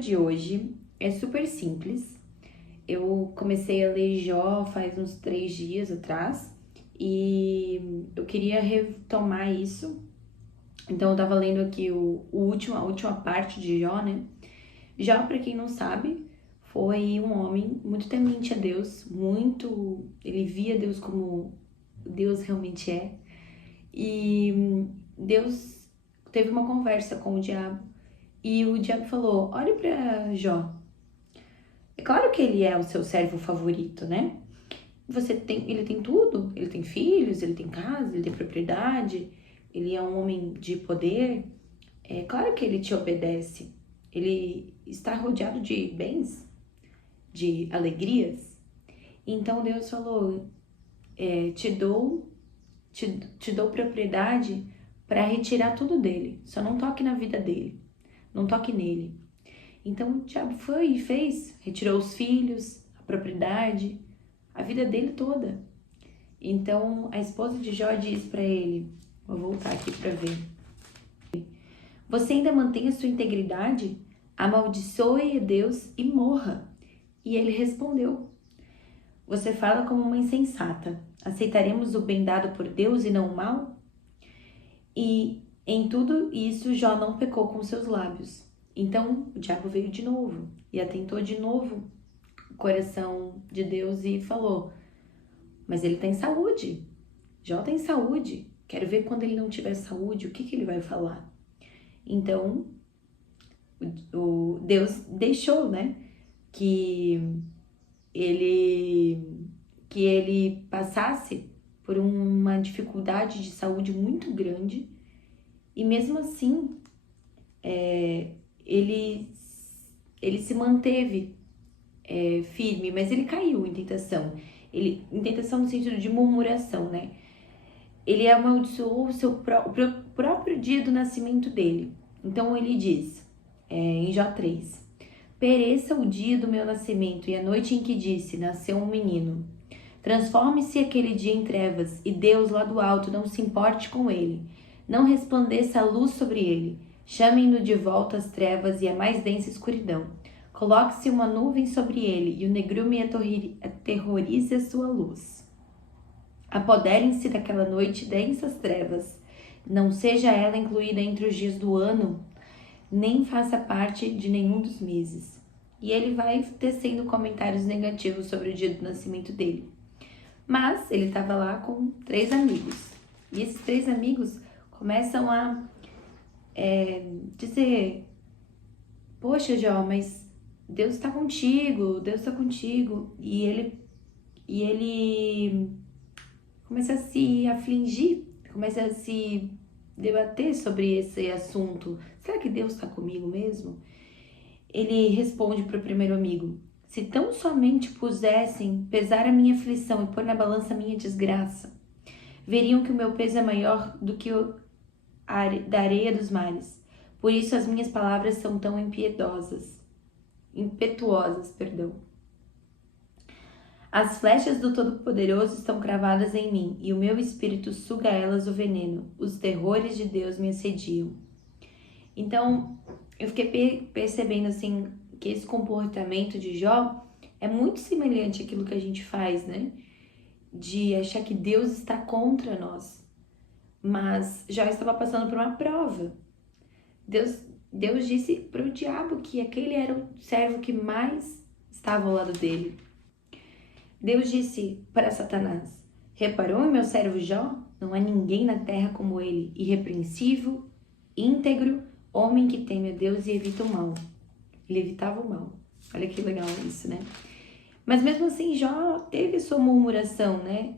de hoje é super simples. Eu comecei a ler Jó faz uns 3 dias atrás e eu queria retomar isso. Então eu tava lendo aqui a última parte de Jó, né? Jó, pra quem não sabe, foi um homem muito temente a Deus, ele via Deus como Deus realmente é. E Deus teve uma conversa com o diabo e o diabo falou: olha pra Jó. É claro que ele é o seu servo favorito, né? Ele tem tudo, ele tem filhos, ele tem casa, ele tem propriedade, ele é um homem de poder. É claro que ele te obedece. Ele está rodeado de bens, de alegrias. Então Deus falou: te dou propriedade para retirar tudo dele. Só não toque na vida dele, não toque nele. Então o diabo foi e fez, retirou os filhos, a propriedade, a vida dele toda. Então a esposa de Jó diz para ele, vou voltar aqui para ver: você ainda mantém a sua integridade? Amaldiçoe a Deus e morra. E ele respondeu: você fala como uma insensata. Aceitaremos o bem dado por Deus e não o mal? E em tudo isso Jó não pecou com seus lábios. Então o diabo veio de novo e atentou de novo o coração de Deus e falou: mas ele tem saúde, Jó tem saúde, quero ver quando ele não tiver saúde, o que ele vai falar. Então o Deus deixou, né, que ele passasse por uma dificuldade de saúde muito grande e mesmo assim ele se manteve firme, mas ele caiu em tentação. Em tentação no sentido de murmuração, né? Ele amaldiçoou o próprio dia do nascimento dele. Então ele diz, em Jó 3, pereça o dia do meu nascimento e a noite em que disse, nasceu um menino. Transforme-se aquele dia em trevas e Deus lá do alto não se importe com ele. Não resplandeça a luz sobre ele. Chamem-no de volta às trevas e à mais densa escuridão. Coloque-se uma nuvem sobre ele e o negrume aterrorize a sua luz. Apoderem-se daquela noite densas trevas. Não seja ela incluída entre os dias do ano, nem faça parte de nenhum dos meses. E ele vai tecendo comentários negativos sobre o dia do nascimento dele. Mas ele estava lá com 3 amigos. E esses 3 amigos começam a dizer: poxa, Jó, mas Deus está contigo, Deus está contigo. E ele começa a se afligir, começa a se debater sobre esse assunto. Será que Deus está comigo mesmo? Ele responde para o primeiro amigo: se tão somente pusessem pesar a minha aflição e pôr na balança a minha desgraça, veriam que o meu peso é maior do que da areia dos mares. Por isso as minhas palavras são tão impetuosas. As flechas do Todo-Poderoso estão cravadas em mim, e o meu espírito suga elas o veneno. Os terrores de Deus me assediam. Então, eu fiquei percebendo assim que esse comportamento de Jó é muito semelhante àquilo que a gente faz, né? De achar que Deus está contra nós. Mas Jó estava passando por uma prova. Deus disse para o diabo que aquele era o servo que mais estava ao lado dele. Deus disse para Satanás: reparou em meu servo Jó? Não há ninguém na terra como ele, irrepreensível, íntegro, homem que teme a Deus e evita o mal. Ele evitava o mal. Olha que legal isso, né? Mas mesmo assim, Jó teve sua murmuração, né?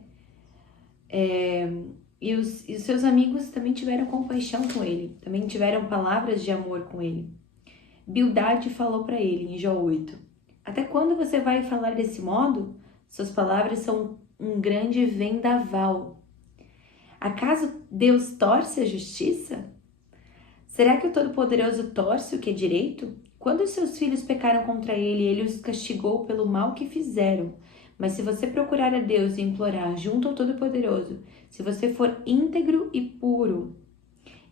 E os seus amigos também tiveram compaixão com ele, também tiveram palavras de amor com ele. Bildade falou para ele em Jó 8: até quando você vai falar desse modo? Suas palavras são um grande vendaval. Acaso Deus torce a justiça? Será que o Todo-Poderoso torce o que é direito? Quando os seus filhos pecaram contra ele, ele os castigou pelo mal que fizeram. Mas se você procurar a Deus e implorar junto ao Todo-Poderoso, se você for íntegro e puro,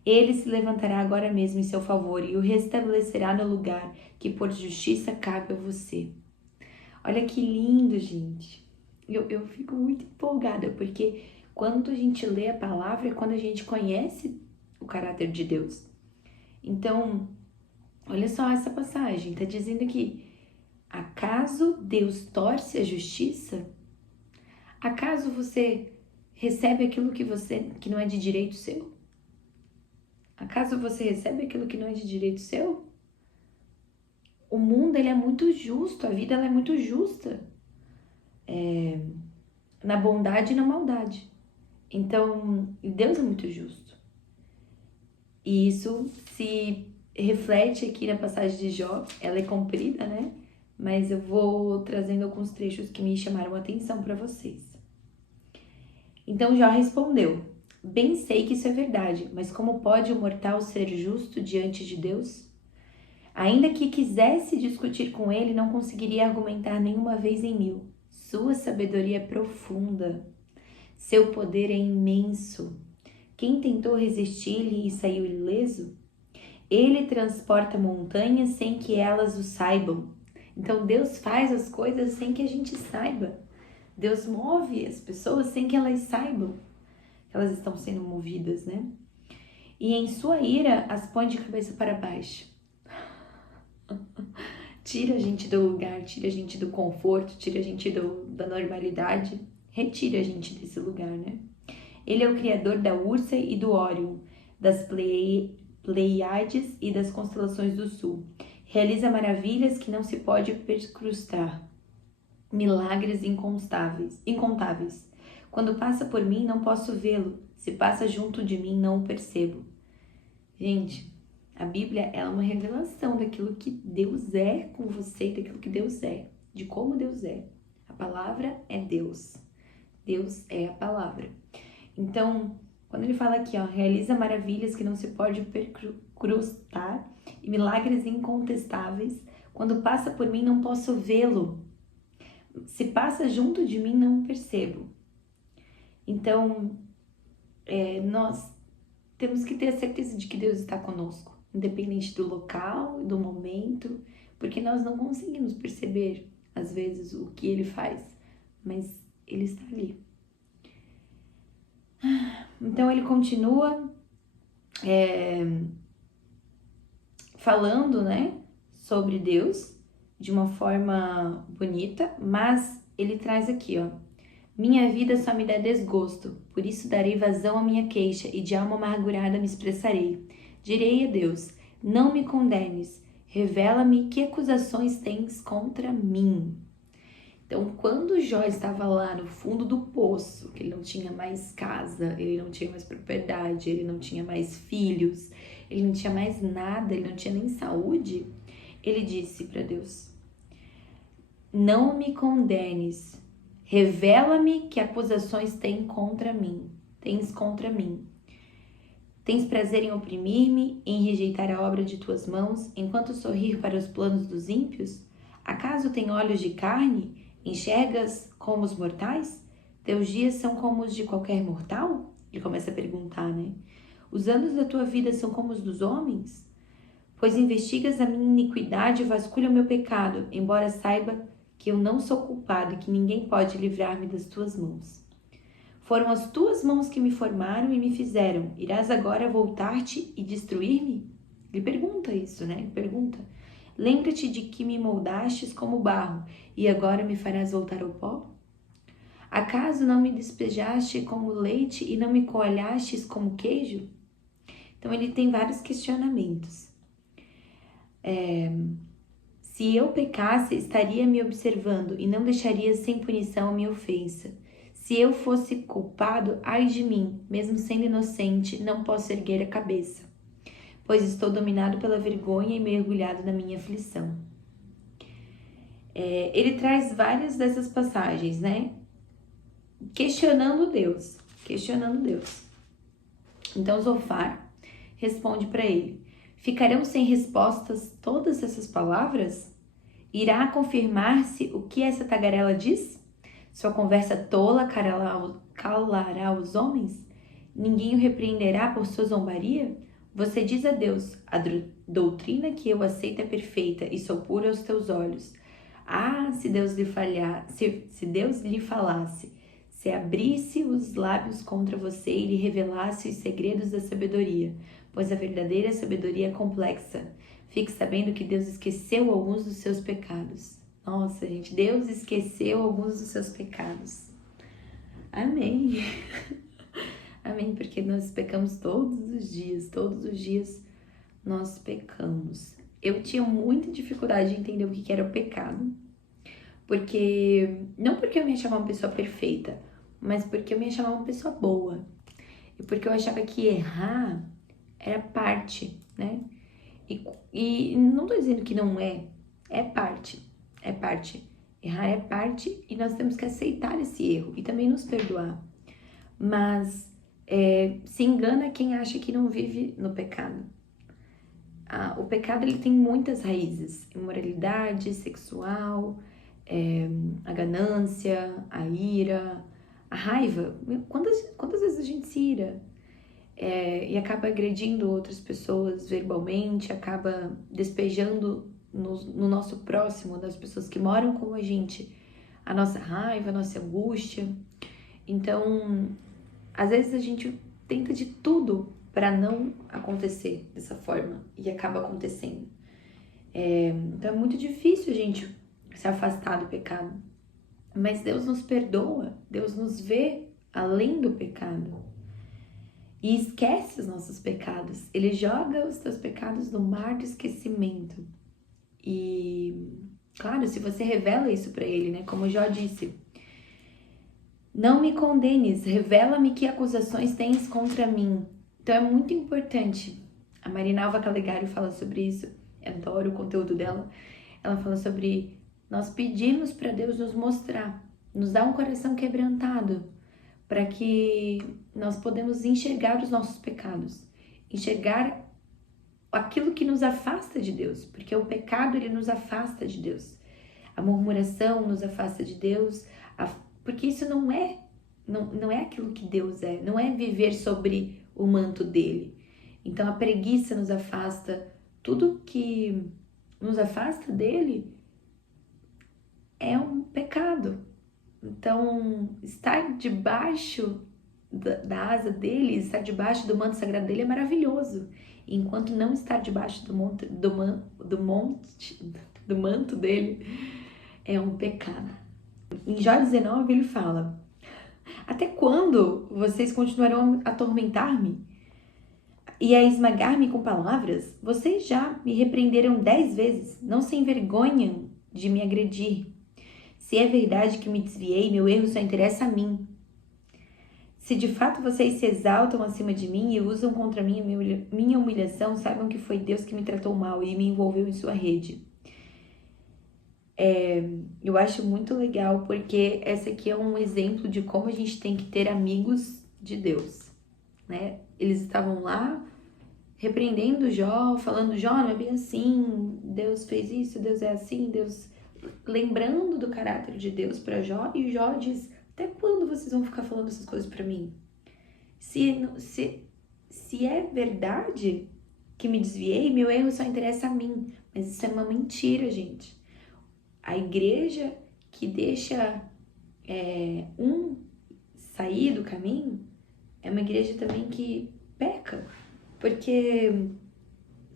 Ele se levantará agora mesmo em seu favor e o restabelecerá no lugar que por justiça cabe a você. Olha que lindo, gente. Eu fico muito empolgada, porque quando a gente lê a palavra é quando a gente conhece o caráter de Deus. Então, olha só essa passagem, tá dizendo que acaso Deus torce a justiça? Acaso você recebe aquilo que não é de direito seu? Acaso você recebe aquilo que não é de direito seu? O mundo ele é muito justo, a vida ela é muito justa. Na bondade e na maldade. Então, Deus é muito justo. E isso se reflete aqui na passagem de Jó. Ela é comprida, né? Mas eu vou trazendo alguns trechos que me chamaram a atenção para vocês. Então Jó respondeu: bem sei que isso é verdade, mas como pode o mortal ser justo diante de Deus? Ainda que quisesse discutir com ele, não conseguiria argumentar nenhuma vez em 1000. Sua sabedoria é profunda. Seu poder é imenso. Quem tentou resistir-lhe e saiu ileso? Ele transporta montanhas sem que elas o saibam. Então Deus faz as coisas sem que a gente saiba. Deus move as pessoas sem que elas saibam que elas estão sendo movidas, né? E em sua ira as põe de cabeça para baixo. Tira a gente do lugar, tira a gente do conforto, tira a gente da normalidade, retira a gente desse lugar, né? Ele é o criador da Ursa e do Órion, das Pleiades e das constelações do sul. Realiza maravilhas que não se pode perscrutar, milagres incontáveis. Quando passa por mim, não posso vê-lo. Se passa junto de mim, não o percebo. Gente, a Bíblia é uma revelação daquilo que Deus é com você e daquilo que Deus é, de como Deus é. A palavra é Deus. Deus é a palavra. Então, quando ele fala aqui, ó, realiza maravilhas que não se pode perscrutar e milagres incontestáveis, quando passa por mim, não posso vê-lo. Se passa junto de mim, não percebo. Então, nós temos que ter a certeza de que Deus está conosco, independente do local, do momento, porque nós não conseguimos perceber, às vezes, o que Ele faz, mas Ele está ali. Então, ele continua falando, né, sobre Deus de uma forma bonita, mas ele traz aqui, ó: minha vida só me dá desgosto, por isso darei vazão à minha queixa e de alma amargurada me expressarei. Direi a Deus: não me condenes, revela-me que acusações tens contra mim. Então, quando Jó estava lá no fundo do poço, que ele não tinha mais casa, ele não tinha mais propriedade, ele não tinha mais filhos, ele não tinha mais nada, ele não tinha nem saúde, ele disse para Deus: não me condenes, revela-me que acusações tens contra mim. Tens prazer em oprimir-me, em rejeitar a obra de tuas mãos, enquanto sorrir para os planos dos ímpios? Acaso tem olhos de carne? Enxergas como os mortais? Teus dias são como os de qualquer mortal? Ele começa a perguntar, né? Os anos da tua vida são como os dos homens? Pois investigas a minha iniquidade e vasculha o meu pecado, embora saiba que eu não sou culpado e que ninguém pode livrar-me das tuas mãos. Foram as tuas mãos que me formaram e me fizeram. Irás agora voltar-te e destruir-me? Ele pergunta isso, né? Ele pergunta: lembra-te de que me moldastes como barro e agora me farás voltar ao pó? Acaso não me despejaste como leite e não me coalhastes como queijo? Então ele tem vários questionamentos. Se eu pecasse, estaria me observando e não deixaria sem punição a minha ofensa. Se eu fosse culpado, ai de mim, mesmo sendo inocente, não posso erguer a cabeça, pois estou dominado pela vergonha e mergulhado na minha aflição. Ele traz várias dessas passagens, né? Questionando Deus. Então Zofar responde para ele: ficarão sem respostas todas essas palavras? Irá confirmar-se o que essa tagarela diz? Sua conversa tola calará os homens? Ninguém o repreenderá por sua zombaria? Você diz a Deus, a doutrina que eu aceito é perfeita e sou pura aos teus olhos. Ah, se Deus lhe falhar, se Deus lhe falasse, se abrisse os lábios contra você e lhe revelasse os segredos da sabedoria, pois a verdadeira sabedoria é complexa. Fique sabendo que Deus esqueceu alguns dos seus pecados. Nossa, gente, Deus esqueceu alguns dos seus pecados. Amém. Amém, porque nós pecamos todos os dias nós pecamos. Eu tinha muita dificuldade de entender o que era o pecado, não porque eu me achava uma pessoa perfeita, mas porque eu me achava uma pessoa boa, e porque eu achava que errar era parte, né? E não tô dizendo que não é, é parte. Errar é parte e nós temos que aceitar esse erro e também nos perdoar. Mas se engana quem acha que não vive no pecado. O pecado ele tem muitas raízes: imoralidade sexual, a ganância, a ira, a raiva. Quantas vezes a gente se ira e acaba agredindo outras pessoas verbalmente, acaba despejando no nosso próximo, das pessoas que moram com a gente, a nossa raiva, a nossa angústia. Então, às vezes a gente tenta de tudo para não acontecer dessa forma e acaba acontecendo. Então é muito difícil a gente se afastar do pecado. Mas Deus nos perdoa, Deus nos vê além do pecado e esquece os nossos pecados. Ele joga os teus pecados no mar do esquecimento. E, claro, se você revela isso para ele, né? Como Jó disse: não me condenes, revela-me que acusações tens contra mim. Então é muito importante. A Marina Alva Calegari fala sobre isso. Eu adoro o conteúdo dela. Ela fala sobre nós pedirmos para Deus nos mostrar, nos dar um coração quebrantado, para que nós podemos enxergar os nossos pecados, enxergar aquilo que nos afasta de Deus, porque o pecado ele nos afasta de Deus. A murmuração nos afasta de Deus, porque isso não é aquilo que Deus é, não é viver sobre o manto dele. Então a preguiça nos afasta, tudo que nos afasta dele é um pecado. Então estar debaixo da asa dele, estar debaixo do manto sagrado dele é maravilhoso. Enquanto não estar debaixo do manto dele é um pecado. Em Jó 19 ele fala: até quando vocês continuarão a atormentar-me e a esmagar-me com palavras? Vocês já me repreenderam 10 vezes, não se envergonham de me agredir. Se é verdade que me desviei, meu erro só interessa a mim. Se de fato vocês se exaltam acima de mim e usam contra mim minha humilhação, saibam que foi Deus que me tratou mal e me envolveu em sua rede. Eu acho muito legal, porque essa aqui é um exemplo de como a gente tem que ter amigos de Deus, né? Eles estavam lá repreendendo Jó, falando: Jó, não é bem assim, Deus fez isso, Deus é assim, Deus... lembrando do caráter de Deus para Jó, e Jó diz: até quando vocês vão ficar falando essas coisas para mim? Se é verdade que me desviei, meu erro só interessa a mim. Mas isso é uma mentira, gente. A igreja que deixa um sair do caminho é uma igreja também que peca. Porque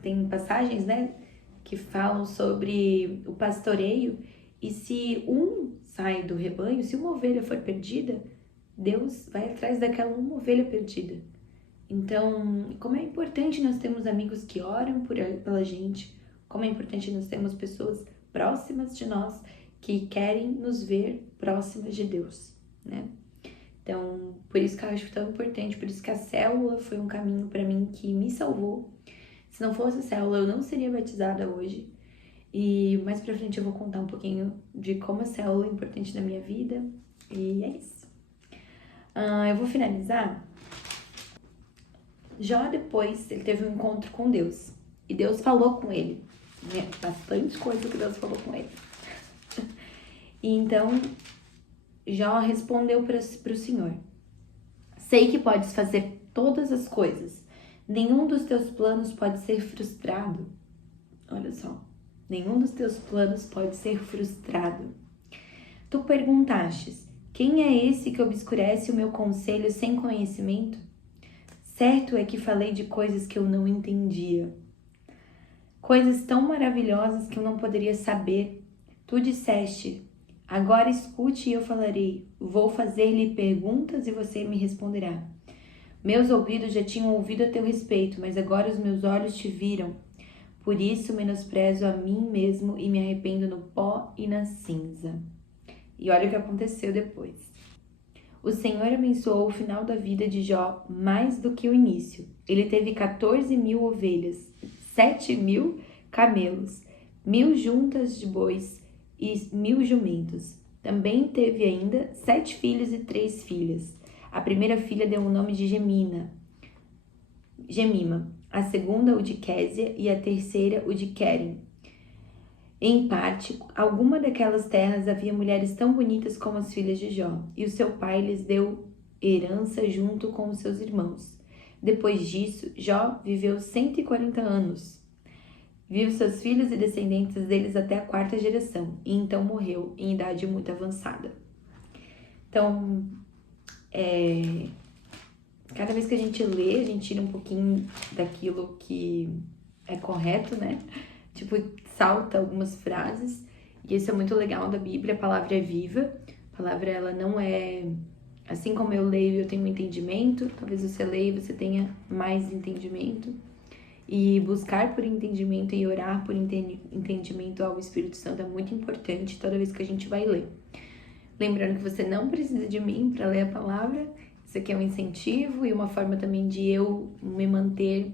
tem passagens, né, que falam sobre o pastoreio, e se um sai do rebanho, se uma ovelha for perdida, Deus vai atrás daquela uma ovelha perdida. Então, como é importante nós termos amigos que oram pela gente, como é importante nós termos pessoas próximas de nós que querem nos ver próximas de Deus, né? Então, por isso que eu acho tão importante, por isso que a célula foi um caminho para mim que me salvou. Se não fosse a célula, eu não seria batizada hoje. E mais pra frente eu vou contar um pouquinho de como a célula é importante na minha vida. E é isso. Eu vou finalizar. Jó, depois, ele teve um encontro com Deus. E Deus falou com ele. Bastante coisa que Deus falou com ele. E então, Jó respondeu para o Senhor: sei que podes fazer todas as coisas. Nenhum dos teus planos pode ser frustrado. Olha só, nenhum dos teus planos pode ser frustrado. Tu perguntastes, quem é esse que obscurece o meu conselho sem conhecimento? Certo é que falei de coisas que eu não entendia. Coisas tão maravilhosas que eu não poderia saber. Tu disseste, agora escute e eu falarei. Vou fazer-lhe perguntas e você me responderá. Meus ouvidos já tinham ouvido a teu respeito, mas agora os meus olhos te viram. Por isso menosprezo a mim mesmo e me arrependo no pó e na cinza. E olha o que aconteceu depois. O Senhor abençoou o final da vida de Jó mais do que o início. Ele teve 14.000 ovelhas, 7.000 camelos, 1.000 juntas de bois e 1.000 jumentos. Também teve ainda 7 filhos e 3 filhas. A primeira filha deu o nome de Gemima, a segunda o de Késia e a terceira o de Querem. Em parte, alguma daquelas terras havia mulheres tão bonitas como as filhas de Jó, e o seu pai lhes deu herança junto com os seus irmãos. Depois disso, Jó viveu 140 anos. Viu seus filhos e descendentes deles até a 4ª geração, e então morreu em idade muito avançada. Então, cada vez que a gente lê, a gente tira um pouquinho daquilo que é correto, né? Tipo, salta algumas frases, e isso é muito legal da Bíblia. A palavra é viva, a palavra ela não é... Assim como eu leio, eu tenho um entendimento, talvez você leia e você tenha mais entendimento. E buscar por entendimento e orar por entendimento ao Espírito Santo é muito importante toda vez que a gente vai ler. Lembrando que você não precisa de mim para ler a palavra, isso aqui é um incentivo e uma forma também de eu me manter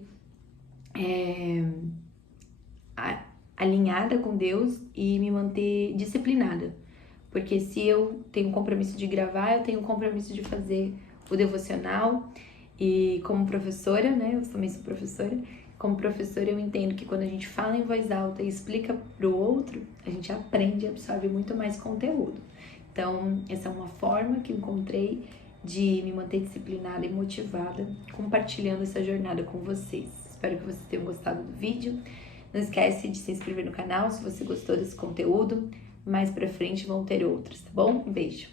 alinhada com Deus e me manter disciplinada. Porque se eu tenho um compromisso de gravar, eu tenho um compromisso de fazer o devocional. E como professora, né, eu também sou professora, como professora eu entendo que quando a gente fala em voz alta e explica pro outro, a gente aprende e absorve muito mais conteúdo. Então, essa é uma forma que eu encontrei de me manter disciplinada e motivada, compartilhando essa jornada com vocês. Espero que vocês tenham gostado do vídeo. Não esquece de se inscrever no canal se você gostou desse conteúdo. Mais pra frente vão ter outros, tá bom? Um beijo!